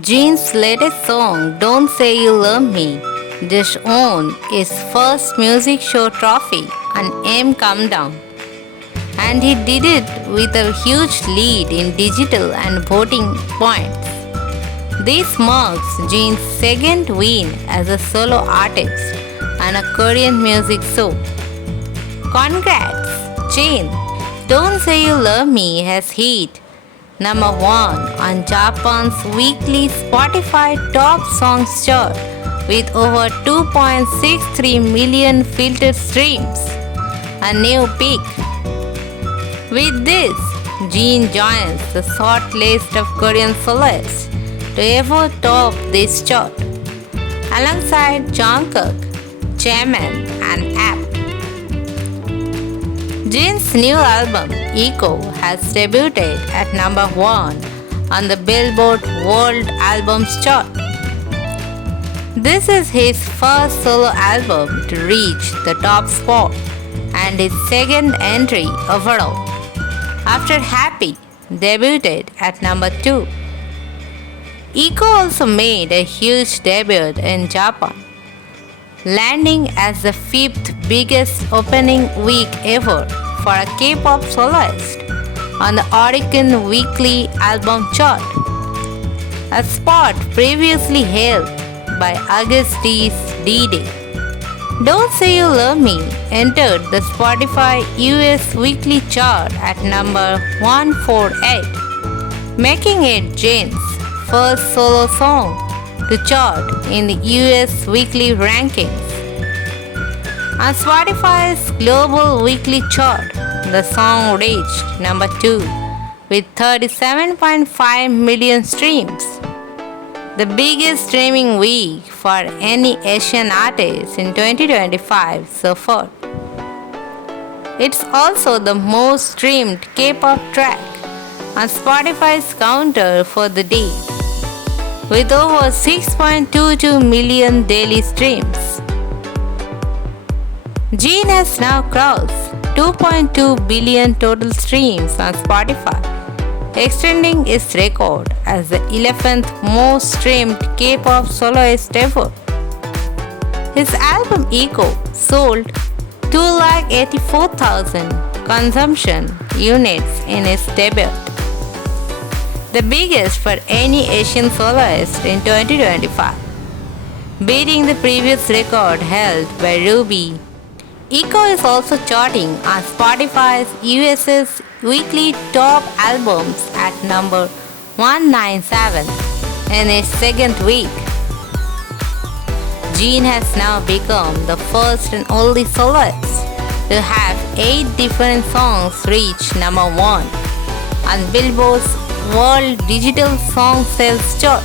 Gene's latest song, Don't Say You Love Me, just won his first music show trophy on M Countdown. And he did it with a huge lead in digital and voting points. This marks Gene's second win as a solo artist on a Korean music show. Congrats, Gene! Don't Say You Love Me has hit number 1 on Japan's weekly Spotify Top Songs chart with over 2.63 million filtered streams, a new peak. With this, Jin joins the short list of Korean soloists to ever top this chart, alongside Jungkook, Jaemin, and App. Jin's new album, Echo, has debuted at number 1 on the Billboard World Albums chart. This is his first solo album to reach the top spot and his second entry overall, after Happy debuted at number 2. Echo also made a huge debut in Japan, landing as the 5th biggest opening week ever for a K-pop soloist on the Oricon Weekly Album Chart, a spot previously held by Augusti's D-Day. Don't Say You Love Me entered the Spotify US Weekly Chart at number 148, making it Jin's first solo song to chart in the US Weekly rankings. On Spotify's global weekly chart, the song reached number 2 with 37.5 million streams, the biggest streaming week for any Asian artist in 2025 so far. It's also the most streamed K-pop track on Spotify's counter for the day, with over 6.22 million daily streams. Jin has now crossed 2.2 billion total streams on Spotify, extending its record as the 11th most streamed K-pop soloist ever. His album Echo sold 284,000 consumption units in its debut, the biggest for any Asian soloist in 2025, beating the previous record held by Ruby. Echo is also charting on Spotify's US's weekly top albums at number 197 in its second week. Jin has now become the first and only soloist to have 8 different songs reach number 1 on Billboard's World Digital Song Sales chart.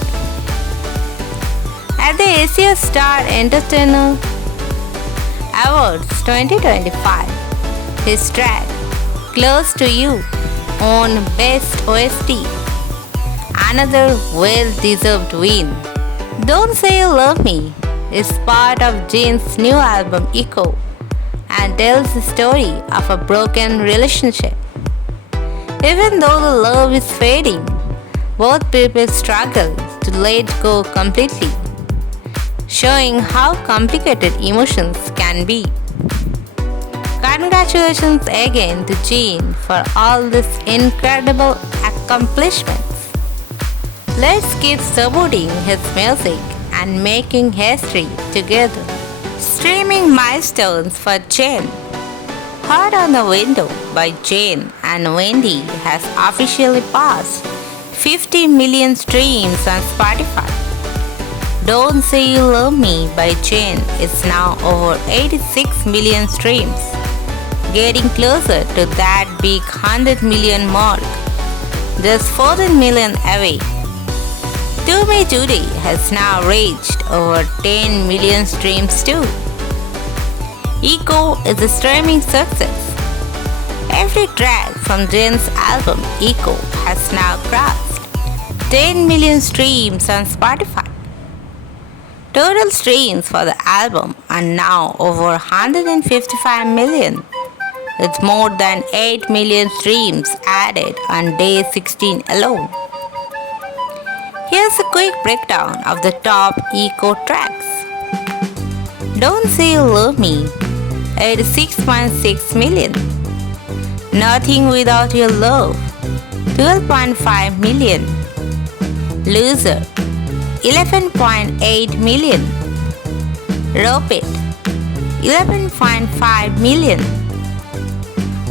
At the Asia Star Entertainer Awards 2025, his track Close to You won Best OST, another well-deserved win. Don't Say You Love Me is part of Jin's new album Echo and tells the story of a broken relationship. Even though the love is fading, both people struggle to let go completely, showing how complicated emotions can be. Congratulations again to Jin for all these incredible accomplishments. Let's keep supporting his music and making history together. Streaming milestones for Jin. Heart on the Window by Jin and Wendy has officially passed 50 million streams on Spotify. Don't Say You Love Me by Jin is now over 86 million streams, getting closer to that big 100 million mark, just 14 million away. To Me Today has now reached over 10 million streams too. Echo is a streaming success. Every track from Jin's album Echo has now crossed 10 million streams on Spotify. Total streams for the album are now over 155 million, with more than 8 million streams added on day 16 alone. Here's a quick breakdown of the top eco tracks. Don't Say You Love Me, 86.6 million. Nothing Without Your Love, 12.5 million. Loser, 11.8 million. Rope It, 11.5 million.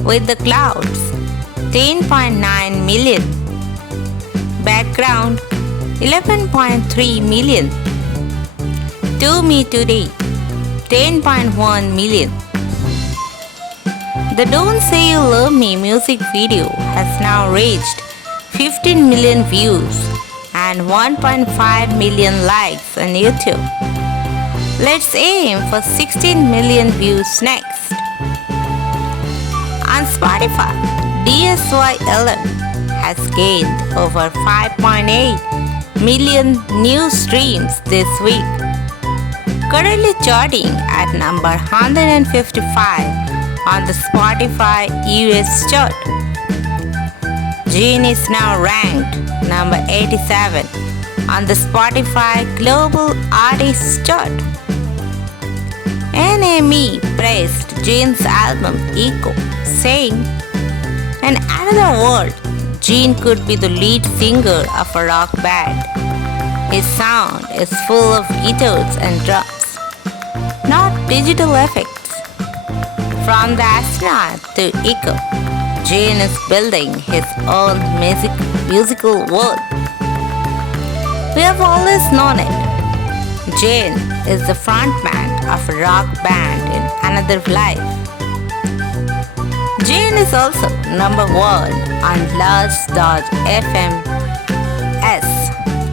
With the Clouds, 10.9 million. Background, 11.3 million. To Me Today, 10.1 million. The Don't Say You Love Me music video has now reached 15 million views and 1.5 million likes on YouTube. Let's aim for 16 million views next. On Spotify, DSY11 has gained over 5.8 million new streams this week, currently charting at number 155 on the Spotify US chart. Jean is now ranked number 87 on the Spotify Global Artists chart. NME praised Jean's album Echo, saying, "In another world, Jean could be the lead singer of a rock band. His sound is full of guitars and drums, not digital effects." From the astronaut to Echo, Jean is building his own musical world. We have always known it. Jean is the frontman of a rock band in another life. Jean is also number 1 on Lars.fm's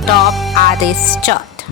Top Artist chart.